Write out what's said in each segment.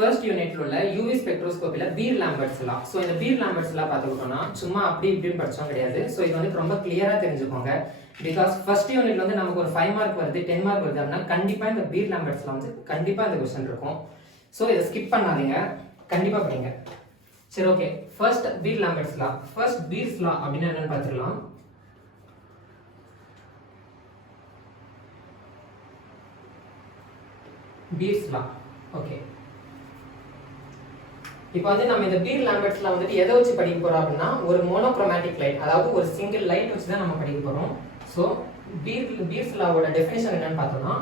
First யூனிட்ல உள்ள UV ஸ்பெக்ட்ரோஸ்கோபில beer Lambert's லா. So இந்த பீர் லாம்பர்ட்ஸ் லா பாத்துக்கிட்டோம்னா சும்மா அப்படி இப்படின்னு படிச்சோம் கிடையாது. சோ இது வந்து ரொம்ப கிளியரா தெரிஞ்சுக்கோங்க. பிகாஸ் ஃபர்ஸ்ட் யூனிட்ல வந்து நமக்கு ஒரு 5 மார்க் வருது 10 மார்க் வருது அப்படின்னா கண்டிப்பா இந்த பீர் லாம்பர்ட்ஸ் லா வந்து கண்டிப்பா இந்த क्वेश्चन இருக்கும். சோ இதை ஸ்கிப் பண்ணாதீங்க, கண்டிப்பா படிங்க. சரி, ஓகே. ஃபர்ஸ்ட் பீர் லாம்பர்ட்ஸ் லா. ஃபர்ஸ்ட் பீர்ஸ் லா அப்படின்னா என்னன்னு பார்த்துடலாம். பீர்ஸ் லா. ஓகே, இப்போ வந்து நம்ம இந்த பீர் லாம்பர்ட்ஸ்ல வந்துட்டு எதை வச்சு படிக்க போறோம் அப்படின்னா ஒரு மோனோக்ரோமேட்டிக் லைட், அதாவது ஒரு சிங்கிள் லைட் வச்சு தான் நம்ம படிக்க போறோம். சோ பீர்ஸ் லாவோட டெஃபினிஷன் என்னன்னு பார்த்தோம்னா,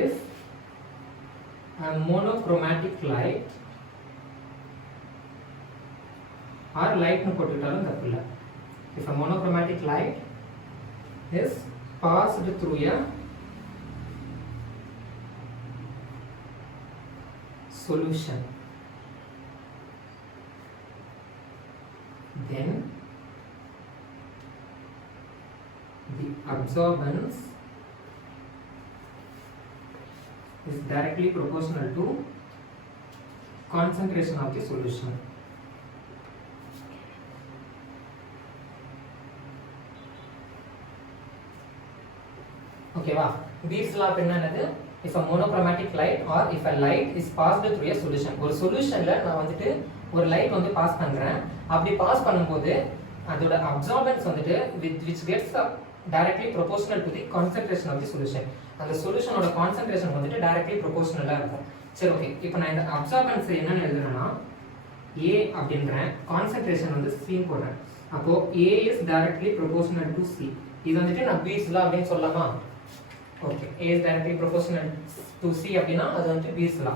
if a monochromatic light or light னு போட்டுட்டாலும் தப்பு இல்லை. if a monochromatic light is passed through a solution, then the absorbance is directly proportional to concentration of the solution. Okay va, Beer's law என்னது? If a monochromatic light or if a light is passed through a solution, ஒரு சொல்யூஷன்ல நான் வந்துட்டு ஒரு light வந்து pass பண்றேன். அப்படி pass பண்ணும்போது அதோட அப்சார்பன்ஸ் வந்துட்டு which gets directly proportional to the concentration of the solution. அந்த சொல்யூஷனோட கான்சன்ட்ரேஷன் வந்துட்டு directly proportional-ஆ இருக்கும். சரி, ஓகே. இப்போ நான் இந்த அப்சார்பன்ஸ் என்னன்னு எழுதுறேன்னா A அப்படின்றேன், கான்சன்ட்ரேஷன் வந்து C போடுறேன். அப்போ A is directly proportional to C. இது வந்துட்டு நான் பீர்ஸ் லா அப்படின்னு சொல்லலாமா? Okay, A is directly proportional to C அப்படினா அது வந்து பீர்ஸ் லா.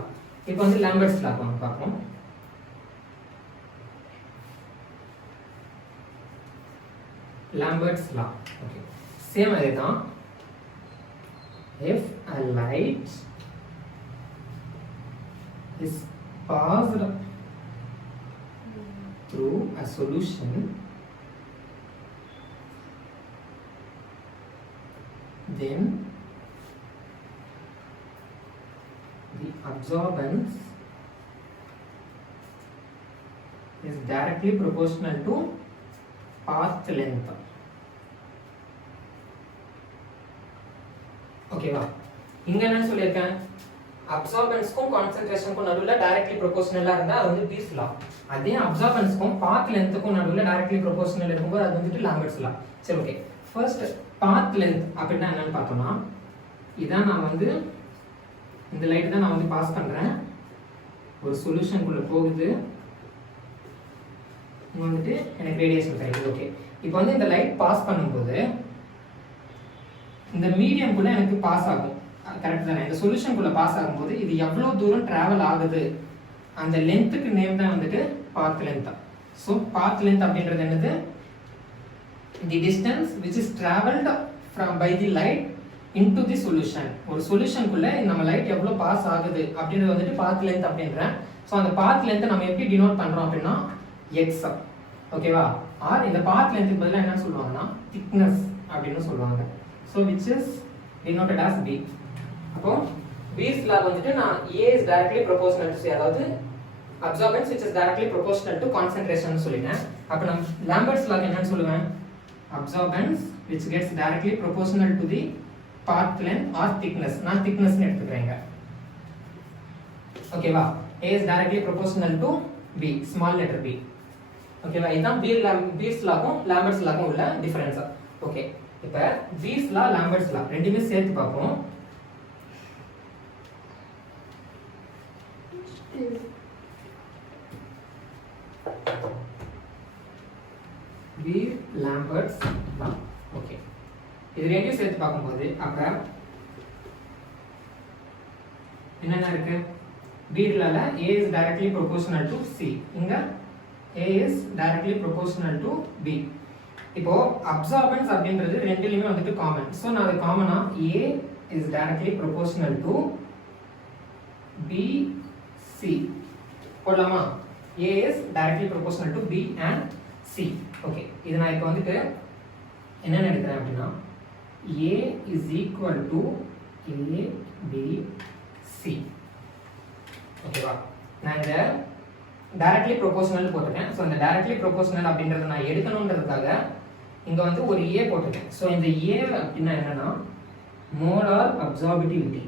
இப்போ வந்து லாம்பர்ட்ஸ் லா பார்ப்போம். லாம்பர்ட்ஸ் லா. ஓகே, சேம் அதேதான். If a light is passed through a solution, then the absorbance is directly proportional to path length. ஓகேவா? இங்க என்ன சொல்லிருக்கேன், அப்சார்பன்ஸ்க்கும் கான்சன்ட்ரேஷனுக்கும் நடுவுல டைரக்ட்லி ப்ரொபோர்ஷனலா இருந்தா அது வந்து பீர்ஸ் லா. அதே அப்சார்பன்ஸ்க்கும் பாத் லென்த்துக்கும் நடுவுல டைரக்ட்லி ப்ரொபோர்ஷனல் இருக்கும்போது அது வந்துட்டு லாம்பர்ட்ஸ் லா. சரி, ஓகே. ஃபர்ஸ்ட் பாத் லென்த் அப்படின்னா என்னன்னு பார்த்தோம்னா, இதான் நான் வந்து இந்த லைட் தான் நான் வந்து பாஸ் பண்றேன், ஒரு சொல்யூஷனுக்குள்ள போகுது, வந்துட்டு எனக்கு ரேடியேஷன் கிடைக்குது. ஓகே, இப்போ வந்து இந்த லைட் பாஸ் பண்ணும்போது இந்த மீடியம் குள்ள எனக்கு பாஸ் ஆகும், கரெக்ட் தானே? இந்த சொல்யூஷன் குள்ள பாஸ் ஆகும்போது இது எவ்வளவு தூரம் டிராவல் ஆகுது, அந்த லென்த்துக்கு நேம் தான் வந்துட்டு path length. So path length அப்படின்றது என்னது? the distance which is traveled from by the light into the solution. ஒரு சொல்யூஷன் குள்ள நம்ம லைட் எவ்வளவு பாஸ் ஆகுது அப்படின்றது வந்துட்டு பாத் லென்த் அப்படின்றேன். ஸோ அந்த பாத் லென்த்தை நம்ம எப்படி டினோட் பண்றோம் அப்படின்னா x. ஓகேவா? ஆர் இந்த பாத் லென்த்துக்கு பதிலாக என்ன சொல்லுவாங்கன்னா திக்னஸ் அப்படின்னு சொல்லுவாங்க. So which is denoted as b. அப்போ பீர்ஸ் லா வந்துட்டு நான் A is directly proportional to C, அதாவது absorbance which is directly proportional to concentration சொல்லிட்டேன். அப்போ நான் லாம்பர்ட்ஸ் லா என்னன்னு சொல்லுவேன்? Absorbance which gets directly proportional to the path length or thickness. நான் thickness னு எடுத்துக்கிறேங்க. ஓகேவா? A is directly proportional to B, small letter b. ஓகேவா? இதான் பீர்ஸ் லாக்கும் லாம்பர்ட்ஸ் லாக்கும் உள்ள டிஃபரன்ஸ். ஓகே, இப்போ பீர்ஸ் லா லாம்பர்ட்ஸ் லா ரெண்டுமே சேர்த்து பார்ப்போம். பீர் லாம்பர்ட்ஸ் லா. ஓகே, இது ரெண்டையும் சேர்த்து பார்க்கும்போது அப்ப என்னென்ன இருக்கு? பீர் லால A is directly proportional to C, இங்க A is directly proportional to B. இப்போ அப்சார்பன்ஸ் அப்படின்றது ரெண்டுலயுமே வந்துட்டு காமன். சோ நான் அது காமனா A is directly proportional to B C போடலாமா? A is directly proportional to B and C. Okay, இது நான் இப்போ வந்துட்டு என்ன எடுக்கிறேன் அப்படின்னா A is equal to A B C. ஓகேவா? நான் இந்த டைரக்ட்லி ப்ரொபோஷனல் போட்டுட்டேன். ஸோ இந்த டைரக்ட்லி ப்ரொபோஷனல் அப்படின்றத நான் எடுக்கணுன்றதுக்காக இங்கே வந்து ஒரு ஏ போட்டுட்டேன். ஸோ இந்த ஏ அப்படின்னா என்னன்னா மோலார் அப்சார்பிட்டிவிட்டி.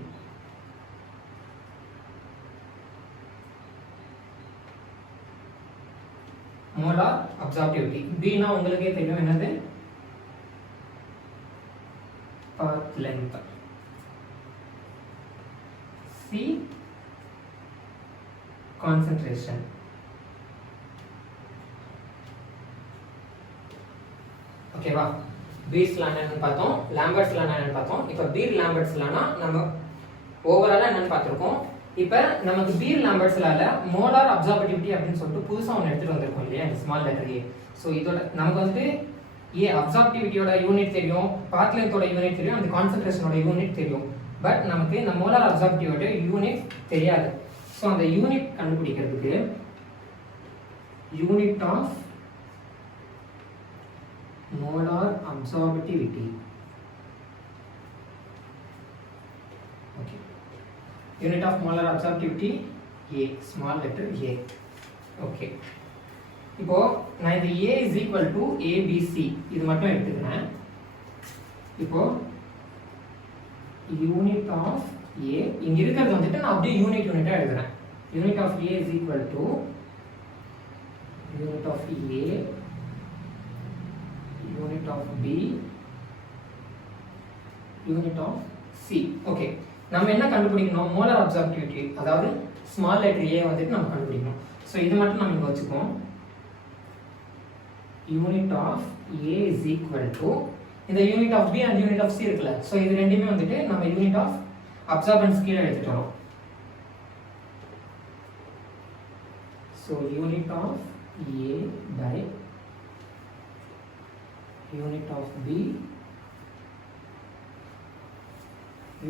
மோலார் அப்சார்பிட்டிவிட்டி. பினா உங்களுக்கே தெரியும் என்னது, பாத் லென்த். C concentration. ஓகேவா? பீர்ஸ் லா என்னன்னு பார்த்தோம், லாம்பர்ட்ஸ் லா என்னன்னு பார்த்தோம். இப்போ பீர் லாம்பர்ட்ஸ் லானா நம்ம ஓவராலா என்னன்னு பார்த்திருக்கோம். இப்போ நமக்கு பீர் லாம்பர்ட்ஸ் லால மோலார் அப்சார்பிட்டிவிட்டி அப்படின்னு சொல்லிட்டு புதுசா ஒன்று எடுத்துட்டு வந்திருக்கோம் இல்லையா, இந்த ஸ்மால் லெட்டர் ஏ. ஸோ இதோட நமக்கு வந்து ஏ அப்சார்பிட்டிவிட்டியோட யூனிட் தெரியும், பாத் லென்த்தோட யூனிட் தெரியும், அந்த கான்சன்ட்ரேஷனோட யூனிட் தெரியும். பட் நமக்கு இந்த மோலார் அப்சார்பிட்டிவிட்டியோட யூனிட் தெரியாது. ஸோ அந்த யூனிட் கண்டுபிடிக்கிறதுக்கு unit of molar absorptivity. Okay, unit of molar absorptivity A, small letter A. Okay, இப்போ நான் இந்த A is equal to ABC இது மட்டும் எடுத்துக்கிறேன். இப்போ unit of A இங்க இருக்கிறது வந்துட்டு நான் அப்படியே யூனிட்டா எழுதுறேன். unit of A is equal to unit of A, unit of B, unit of C. Okay, நம்ம என்ன கண்டுபிடிக்கணும், மோலார் அப்சார்பிட்டிவிட்டி, அதாவது ஸ்மால் லெட்டர் A வந்துட்டு நம்ம கண்டுபிடிக்கணும். ஸோ இது மட்டும் நம்ம இங்க வச்சுப்போம். Unit of A is equal to இந்த unit of B and unit of C இருக்குல்ல, ஸோ இது ரெண்டுமே வந்துட்டு நம்ம யூனிட் ஆஃப் அப்சார்பன்ஸ் கீழே எடுத்துட்டு வரோம். So unit of A by unit of B,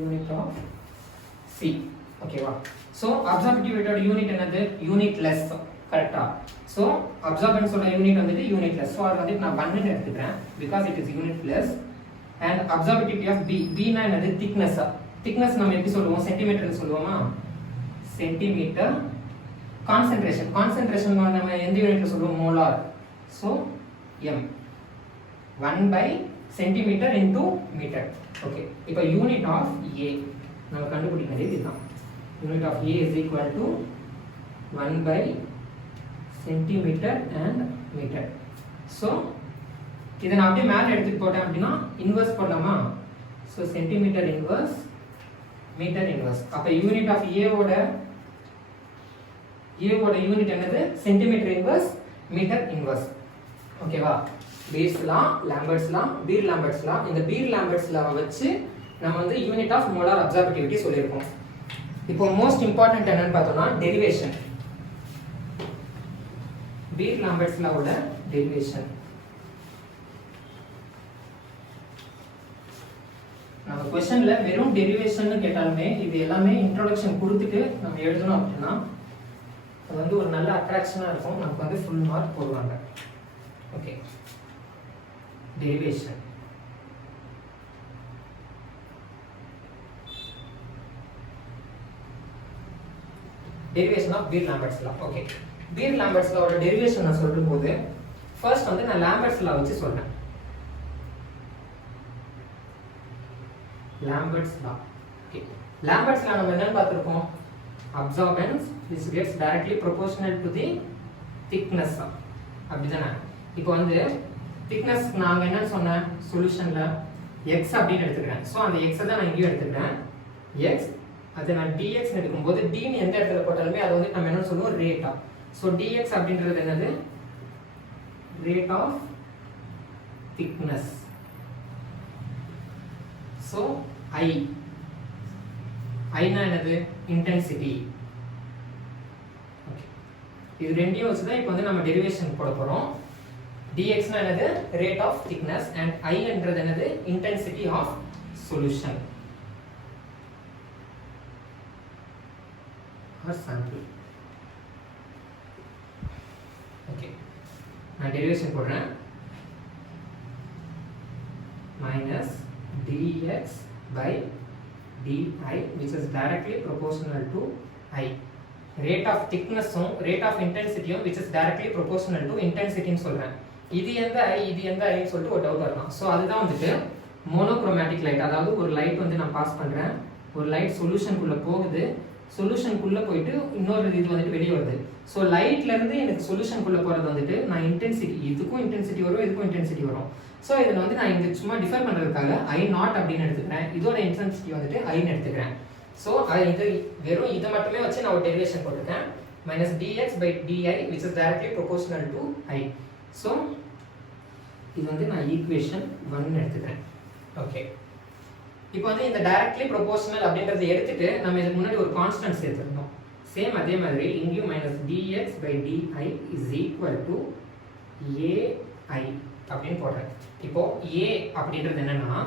unit of C. ஓகேவா? ஸோ அப்சார்பிட்டிவிட்டியோட யூனிட் என்னது, யூனிட்லெஸ். கரெக்டா? ஸோ அப்சார்பன்ஸோட யூனிட் வந்துட்டு யூனிட்லெஸ். ஸோ அது வந்துட்டு நான் 1 எடுத்துக்கிறேன் because it is unitless. And absorptivity of B, B னா என்னது, திக்னஸ். திக்னஸ் நம்ம எப்படி சொல்லுவோம், சென்டிமீட்டர்னு சொல்லுவோமா, சென்டிமீட்டர். கான்சன்ட்ரேஷன், கான்சன்ட்ரேஷன் நம்ம எந்த யூனிட்ல சொல்லுவோம், molar. So M 1 by centimeter into meter. Okay, இப்போ unit of A நம்ம கண்டுபிடிக்க வேண்டியது இதுதான். unit of A is equal to 1 by centimeter and meter. So இதை நான் அப்படியே மேலே எடுத்துட்டு போட்டேன் அப்படின்னா இன்வர்ஸ் போடலாமா. So centimetre inverse, metre inverse. அப்போ யூனிட் ஆஃப் A ஓட யூனிட் என்னது, சென்டிமீட்டர் இன்வர்ஸ், மீட்டர் இன்வர்ஸ். ஓகேவா? Beer's law, Lambert's law, Beer Lambert's law. இந்த பீர் லாம்பர்ட்ஸ் லாவை வச்சு நம்ம வந்து யூனிட் ஆஃப் மோலார் அப்சார்பிட்டிவிட்டி சொல்லியிருக்கோம். இப்போ மோஸ்ட் இம்பார்ட்டன்ட் என்னன்னு பார்த்தோம்னா டெரிவேஷன். பீர் லாம்பர்ட்ஸ் லாவோட டெரிவேஷன். நம்ம क्वेश्चनல வெறும் டெரிவேஷன் கேட்டாலுமே இது எல்லாமே இன்ட்ரோடக்ஷன் கொடுத்துட்டு நம்ம எழுதணும் அப்படின்னா அது வந்து ஒரு நல்ல அட்ராக்ஷனா இருக்கும், நமக்கு வந்து ஃபுல் மார்க் போடுவாங்க. Okay, derivation. Derivation of Beer-Lambert's law. Okay, Beer-Lambert's law ஓட derivation நான் சொல்லும்போது ஃபர்ஸ்ட் வந்து நான் லாம்பர்ட்ஸ் லா வச்சு சொல்றேன். லாம்பர்ட்ஸ் லா. ஓகே, லாம்பர்ட்ஸ் லா நம்ம என்னன்னு பார்த்திருக்கோம், absorbance which gets directly proportional to the thickness. அப்படிதானே? இப்போ வந்து thickness நாங்க என்ன சொன்னேன் சொல்யூஷன்ல x அப்படினு எடுத்துக்கிறேன். சோ அந்த x தான் நான் இங்க எடுத்துக்கிறேன். x அது நான் dx எடுக்கும்போது d ன்னு எந்த இடத்துல போட்டாலுமே அது வந்து நம்ம என்ன சொல்லுவோம், ரேட். சோ dx அப்படின்றது என்னது, rate of thickness. So I னா என்னது, intensity. ஓகே, இது ரெண்டையும் வச்சு தான் இப்போ வந்து நம்ம டெரிவேஷன் போட போறோம். dx னா என்னது, rate of thickness, and I என்றது என்னது, intensity of solution or sample. Okay, நான் டெரிவேஷன் போடுறேன். minus dx by dy which is directly proportional to I. Rate of திக்னஸும் ரேட் ஆஃப் இன்டென்சிட்டியும் which is directly proportional to intensity ன்னு சொல்றேன். இது எந்த ஐன்னு சொல்லிட்டு ஒரு டவுட் வரலாம். ஸோ அதுதான் வந்துட்டு மோனோக்ரோமேட்டிக் லைட். அதாவது ஒரு லைட் வந்து நான் பாஸ் பண்றேன், ஒரு லைட் சொல்யூஷனுக்குள்ள போகுது, சொல்யூஷனுக்குள்ள போயிட்டு இன்னொரு இது வந்துட்டு வெளியே வருது. ஸோ லைட்ல இருந்து எனக்கு சொல்யூஷனுக்குள்ள போறது வந்துட்டு நான் இன்டென்சிட்டி, இதுக்கும் இன்டென்சிட்டி வரும், இதுக்கும் இன்டென்சிட்டி வரும். ஸோ இதில் வந்து நான் இங்கே சும்மா டிஃபர் பண்ணுறதுக்காக I0 அப்படின்னு எடுத்துக்கிறேன், இதோட இன்டென்சிட்டி வந்துட்டு ஐன்னு எடுத்துக்கிறேன். ஸோ இது வெறும் இதை மட்டுமே வச்சு நான் ஒரு டெரிவேஷன் போட்டிருக்கேன், minus dx by di which is directly proportional to I. So இது வந்து நான் ஈக்குவேஷன் 1 எடுத்துக்கிறேன். ஓகே, இப்போ வந்து இந்த டைரக்ட்லி ப்ரொபோஷனல் அப்படின்றத எடுத்துட்டு நம்ம இதுக்கு முன்னாடி ஒரு கான்ஸ்டன்ட் சேர்த்துருந்தோம். சேம் அதே மாதிரி இங்கேயும் minus dx by di is equal to ai அப்படின்னு போடுறேன். இப்போ a அப்படின்றது என்னன்னா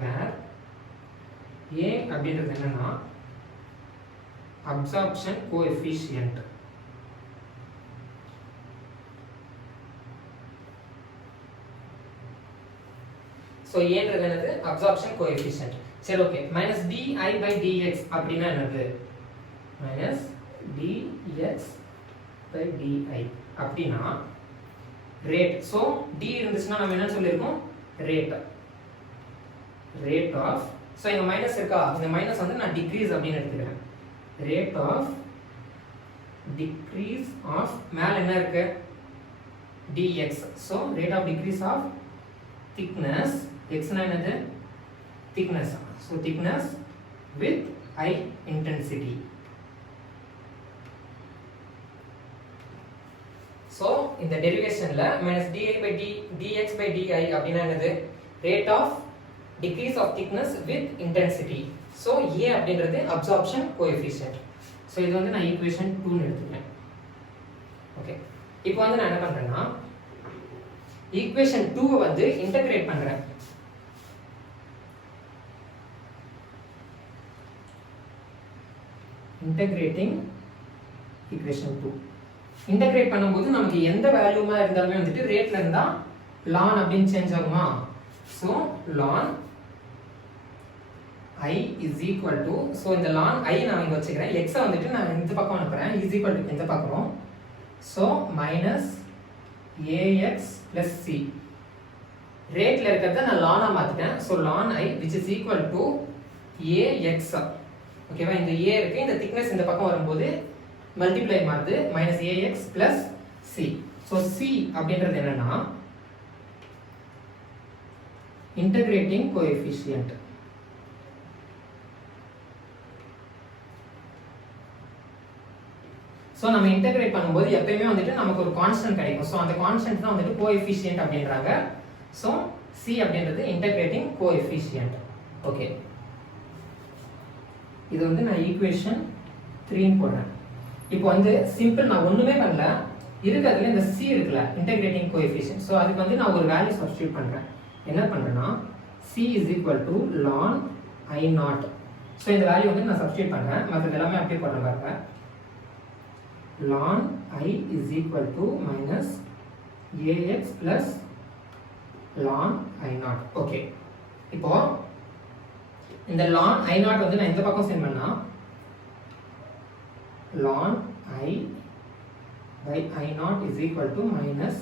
where a அப்படின்றது என்னன்னா absorption coefficient. So a ன்றது என்னது? absorption coefficient. சரி, okay. minus di by dx அப்படினா என்னது? minus dx by di அப்படினா rate. So d இருந்துச்சுனா நம்ம என்ன சொல்லிருக்கோம்? rate of. so இங்க மைனஸ் இருக்கா? இந்த மைனஸ் வந்து நான் decrease அப்படினு எடுத்துக்கிறேன். rate of decrease of மேல என்ன இருக்கு? dx. so rate of decrease of thickness. x னா என்னது? thickness. so thickness with I intensity. so இந்த டெரிவேஷன்ல minus di by dx by di அப்படினா என்னது? rate of decrease of thickness with intensity. so a அப்படின்றது absorption coefficient. so இது வந்து நான் equation 2 ன்னு எடுத்துக்கிறேன். ஓகே, இப்போ வந்து நான் என்ன பண்றேன்னா ஈக்குவேஷன் 2 வந்து இன்டகிரேட் பண்றேன். integrating equation 2. integrate பண்ணும்போது நமக்கு எந்த வேல்யூமா இருந்தாலுமே வந்துட்டு ரேட்ல இருந்தா ln அப்படினு சேஞ்ச் ஆகுமா? so ln I is equal to, so இந்த ln I நான் இங்க வச்சுக்கிறேன், x வந்துட்டு நான் இந்த பக்கம் அனுப்புறேன், is equal to இந்த பக்கம், so minus ax plus c. ரேட்ல இருக்கிறத நான் ln ah மாத்திட்டேன், so ln I which is equal to ax. ஓகேவா? இந்த a இருக்கு, இந்த thickness இந்த பக்கம் வரும்போது மல்டிப்ளை மாறுது, minus ax plus c. so c அப்படின்றது என்னன்னா integrating coefficient. so நம்ம இன்டகிரேட் பண்ணும்போது எப்பவுமே வந்துட்டு நமக்கு ஒரு கான்ஸ்டன்ட் கிடைக்கும். so அந்த கான்ஸ்டன்ட் தான் வந்துட்டு கோஎஃபிஷியன்ட் அப்படின்றாங்க. so c அப்படின்றது integrating coefficient. ஓகே, இது வந்து நான் ஈக்குவேஷன் 3 ன்னு போடுறேன். இப்போ வந்து சிம்பிள், நான் ஒண்ணுமே பண்ணல, இருக்கிறதுல இந்த c இருக்குல இன்டகிரேட்டிங் கோஎஃபிஷியன்ட். so அதுக்கு வந்து நான் ஒரு வேல்யூ சப்ஸ்டிட்யூட் பண்றேன். என்ன பண்றேன்னா c is equal to ln I0. so இந்த வேல்யூ வந்து நான் சப்ஸ்டிட்யூட் பண்றேன், மற்றது எல்லாமே அப்படியே போடுறேன் பாருங்க. ln I is equal to minus ax plus ln I0. Okay, இப்போ இந்த ln I0 வந்து நான் இந்த பக்கம் சென்ட் பண்ணா ln I by I0 is equal to minus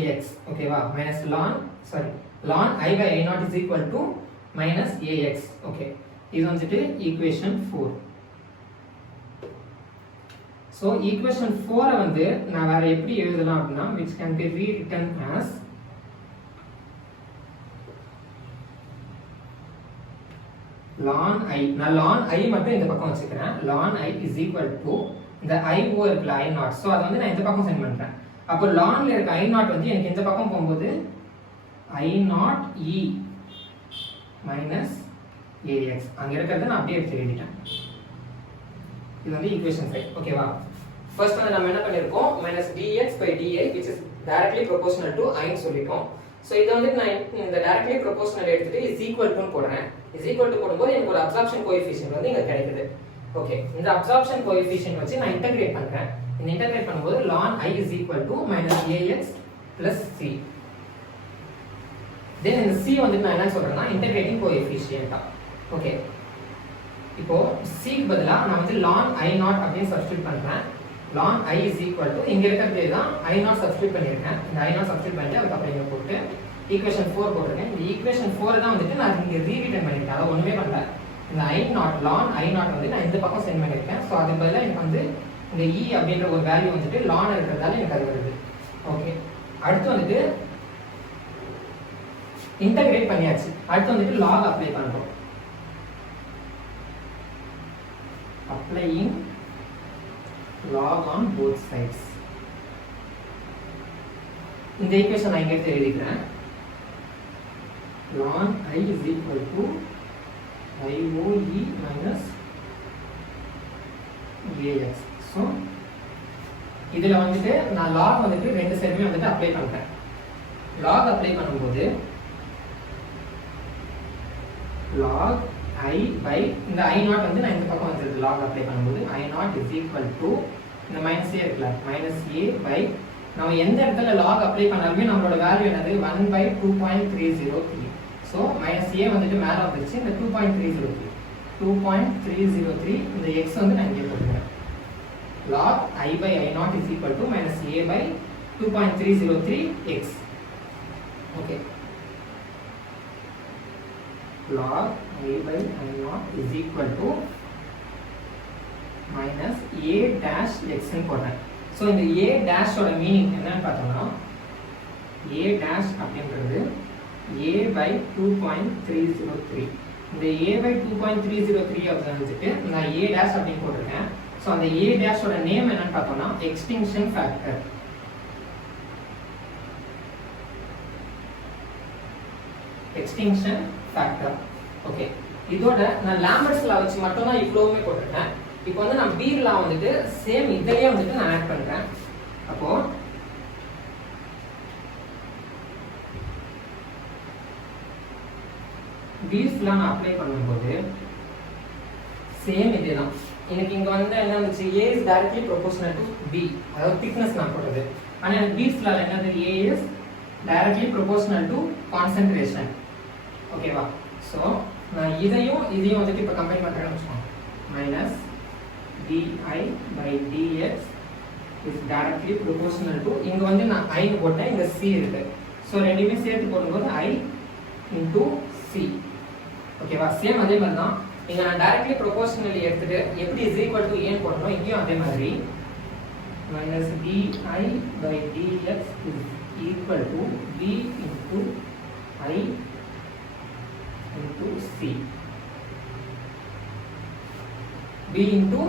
ax. ஓகேவா? minus ln I by I0 is equal to minus ax. Okay, இது வந்துட்டு ஈக்குவேஷன் 4. so equation 4 வந்து நான் வேற எப்படி எழுதலாம் அப்படினா which can be rewritten as ln I. நான் ln I மட்டும் இந்த பக்கம் வச்சுக்கிறேன். ln I is equal to இந்த I0 இருக்குல I0. so அது வந்து நான் இந்த பக்கம் சென்ட் பண்றேன். அப்போ ln ல இருக்க I0 வந்து எனக்கு இந்த பக்கம் போகும்போது I0e minus ax. அங்க இருக்கிறத நான் அப்படியே எடுத்து எழுதிட்டேன். இது வந்து ஈக்குவேஷன் 5. ஓகேவா? ஃபர்ஸ்ட் வந்து நம்ம என்ன பண்ணிருக்கோம், minus dx by di which is directly proportional to I ன்னு சொல்லிட்டோம். சோ இத வந்து நான் இந்த directly proportional எடுத்துட்டு is equal to ன்னு போடுறேன். is equal to போடும்போது எனக்கு ஒரு absorption coefficient வந்து இங்க கிடைக்குது. ஓகே, இந்த absorption coefficient வச்சு நான் இன்டகிரேட் பண்றேன். இந்த இன்டகிரேட் பண்ணும்போது ln I is equal to minus ax plus c. தென் இந்த c வந்து நான் என்ன சொல்றேன்னா இன்டகிரேட்டிங் கோஎஃபிஷியன்ட். ஓகே, இப்போ c க்கு பதிலா நான் வந்து ln i0 அப்படினு சப்ஸ்டிட்யூட் பண்றேன். ln i is equal to இங்க இருக்கிறதே தான் i0 சப்ஸ்டிட்யூட் பண்ணிருக்கேன். இந்த i0 சப்ஸ்டிட்யூட் பண்ணிட்டு அதுக்கு அப்புறம் இங்க போட்டு ஈக்குவேஷன் 4 போட்டுருக்கேன். இந்த ஈக்குவேஷன் 4 தான் வந்துட்டு நான் இங்க ரீரிட்டன் பண்ணிருக்கேன். அத ஒண்ணுமே பண்ணல. இந்த i0 ln i0 வந்து நான் இந்த பக்கம் சென்ட் பண்ணிருக்கேன். சோ அதுக்கு பதிலா எனக்கு வந்து இந்த e அப்படிங்கற ஒரு வேல்யூ வந்துட்டு ln இருக்குறதால எனக்கு அது வருது. ஓகே. அடுத்து வந்துட்டு இன்டகிரேட் பண்ணியாச்சு. அடுத்து வந்துட்டு log அப்ளை பண்றோம். applying log on both sides. இந்த ஈக்குவேஷன் நான் இங்க எடுத்து எழுதிக்கிறேன். ln I is equal to IOE minus AX. So இதுல வந்துட்டு நான் log வந்துட்டு ரெண்டு சைடுமே வந்துட்டு அப்ளை பண்றேன். log அப்ளை பண்ணும்போது log I by இந்த I0 வந்து நான் இந்த பக்கம் வந்துருக்கு. log அப்ளை பண்ணும்போது I0 is equal to இந்த மைனஸ் a இருக்குல மைனஸ் a by நம்ம எந்த இடத்துல log அப்ளை பண்ணாலுமே நம்மளோட வேல்யூ என்னது 1 by 2.303. சோ மைனஸ் a வந்துட்டு மேல வந்துருச்சு. இந்த 2.303 இந்த x வந்து நான் இங்கே போட்டுறேன். log I by I0 is equal to minus a by 2.303 x. Okay. log I by I0 is equal to minus a dash x ன்னு போடுறேன். சோ இந்த a dash ஓட மீனிங் என்னன்னு பார்த்தோம்னா a dash அப்படிங்கிறது a by 2.303. இந்த a by 2.303 அப்படிங்கிறது நான் a dash அப்படின்னு போட்டுருக்கேன். சோ அந்த a dash ஓட நேம் என்னன்னு பார்த்தோம்னா extinction factor. Extinction factor. Okay. இதோட நான் லாம்பர்ட்ஸ் லா வச்சு மட்டும் தான் இவ்வளவுமே போட்டுருக்கேன். இப்போ வந்து நான் பீர் லா வந்துட்டு சேம் இதே வந்துட்டு நான் ஆட் பண்றேன். அப்போ பீர்ஸ் லா நான் அப்ளை பண்ணும்போது சேம் இதே தான். எனக்கு இங்க வந்து என்ன வந்துச்சு a is directly proportional to b. அதாவது thickness நான் போடுறது. ஆனா எனக்கு பீர்ஸ் லால என்னது a is directly proportional to concentration. ஓகேவா? சோ நான் இதையும் வந்துட்டு இப்ப கம்பைன் பண்றேன்னு வெச்சுக்கோங்க. minus di by dx is directly proportional to இங்க வந்து நான் i ன்னு போட்டேன். இங்க c இருக்கு. சோ ரெண்டுமே சேர்த்து போடும்போது i into c. ஓகேவா? சேம் அதே மாதிரி தான். இங்க நான் directly proportionally எடுத்துட்டு எப்படி is equal to a ன்னு போடணும். இங்கேயும் அதே மாதிரி minus di by dx is equal to b into I into c. b into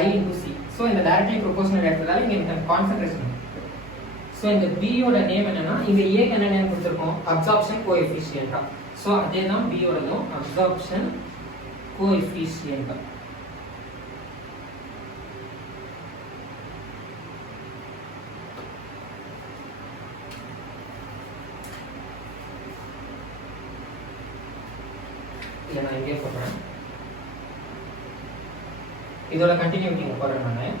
I into c. So இந்த directly proportional எடுத்ததால இங்க இந்த concentration. So இந்த b ஓட நேம் என்னன்னா இங்க a க்கு என்ன நேம் கொடுத்திருக்கோம்? absorption coefficient. So அதே தான் b ஓடதும் absorption coefficient. இத நான் இங்கே போடுறேன். இதோட கண்டினியூட்டி இங்க போடுறேன் நான்.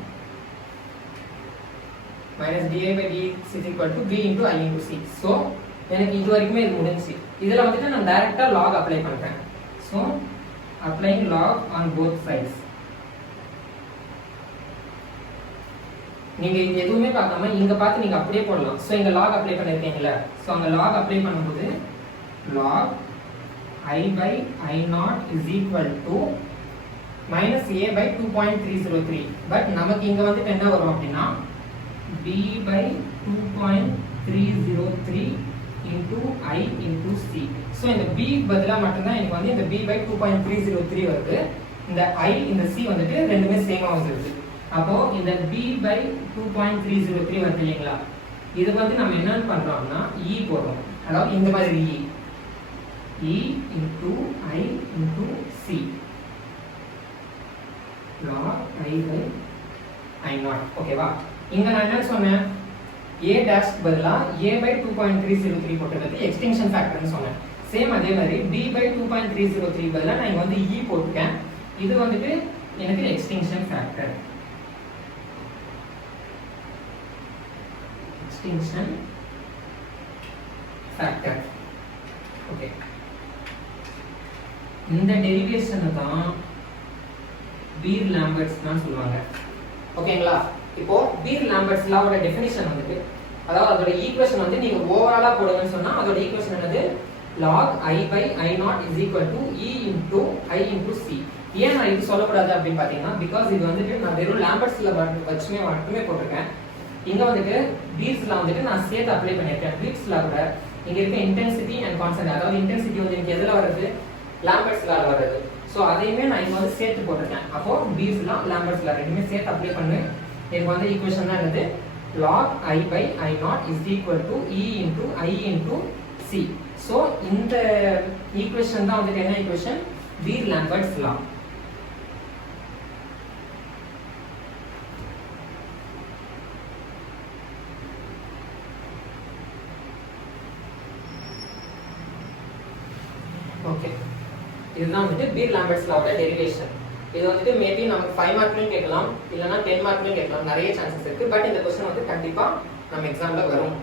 minus di by dx is equal to b into I into c. So எனக்கு இது வரைக்குமே இது முடிஞ்சி. இதல வந்துட்டு நான் டைரக்ட்டா log அப்ளை பண்றேன். So applying log on both sides. நீங்க இது எதுவுமே பார்க்காம இங்க பார்த்து நீங்க அப்படியே போடலாம். சோ இங்க log அப்ளை பண்ணிருக்கீங்கல. சோ அங்க log அப்ளை பண்ணும்போது log I by I0 is equal to minus a by 2.303. But நமக்கு இங்க வந்து என்ன வரும் அப்படினா b by 2.303 into I into c. So இந்த b பதிலா மட்டும் தான் எனக்கு வந்து இந்த b by 2.303 வருது. இந்த I இந்த c வந்துட்டு ரெண்டுமே சேமா வந்துருது. அப்போ இந்த b by 2.303 வருது இல்லைங்களா? இது வந்து நம்ம என்ன பண்றோம்னா e போடுறோம். அதாவது இந்த மாதிரி e into I into c log I by I0. ஓகேவா? இங்க நான் என்ன சொன்னேன்? a dash பதிலா a by 2.303 போட்டது எக்ஸ்டென்ஷன் ஃபேக்டர்னு சொன்னேன். சேம் அதே மாதிரி b by 2.303 பதிலா நான் இங்க வந்து e போட்டுட்டேன். இது வந்துட்டு எனக்கு extension factor. Extension factor. Okay. இந்த டெரிவேஷனை தான் பீர்-லாம்பர்ட்ஸ் தான் சொல்லுவாங்க. ஓகேங்களா? இப்போ பீர்-லாம்பர்ட்ஸ் லாவோட டெஃபினிஷன் வந்துட்டு, அதாவது அதோட ஈக்குவேஷன் வந்து நீங்க ஓவராலா போடுங்கன்னு சொன்னா அதோட ஈக்குவேஷன் என்னது? log I by I naught is equal to E into I into C. ஏன் நான் இது சொல்லக்கூடாது அப்படின்னு பாத்தீங்கன்னா, பிகாஸ் இது வந்துட்டு நான் வெறும் லாம்பர்ட்ஸ்ல மட்டுமே போட்டிருக்கேன். இங்க வந்துட்டு பீர்ஸ்ல வந்துட்டு நான் சேர்த்து அப்ளை பண்ணியிருக்கேன். பீர்ஸ்ல கூட இங்க இருக்க இன்டென்சிட்டி அண்ட் கான்ஸ்டன்ட், அதாவது இன்டென்சிட்டி வந்து எனக்கு எதுல வருது? லாம்பர்ட்ஸ்ல வருது. சோ அதையுமே நான் இங்க வந்து சேர்த்து போட்டிருக்கேன். அப்போ பீர்ஸ்ல லாம்பர்ட்ஸ்ல ரெண்டுமே சேர்த்து அப்ளை பண்ணு. எனக்கு வந்து ஈக்குவேஷன் தான் என்னது? log I by I naught is equal to E into I into C. So இந்த ஈக்குவேஷன் தான் வந்துட்டு என்ன ஈக்குவேஷன்? பீர்-லாம்பர்ட்ஸ் லா. ஓகே, இதுதான் வந்துட்டு பீர்-லாம்பர்ட்ஸ் லாவோட டெரிவேஷன். இது வந்துட்டு மேபி நமக்கு 5 மார்க்லயும் கேட்கலாம், இல்லனா 10 மார்க்லயும் கேட்கலாம், நிறைய சான்சஸ் இருக்கு. பட் இந்த क्वेश्चन வந்து கண்டிப்பா நம்ம எக்ஸாம்ல வரும்.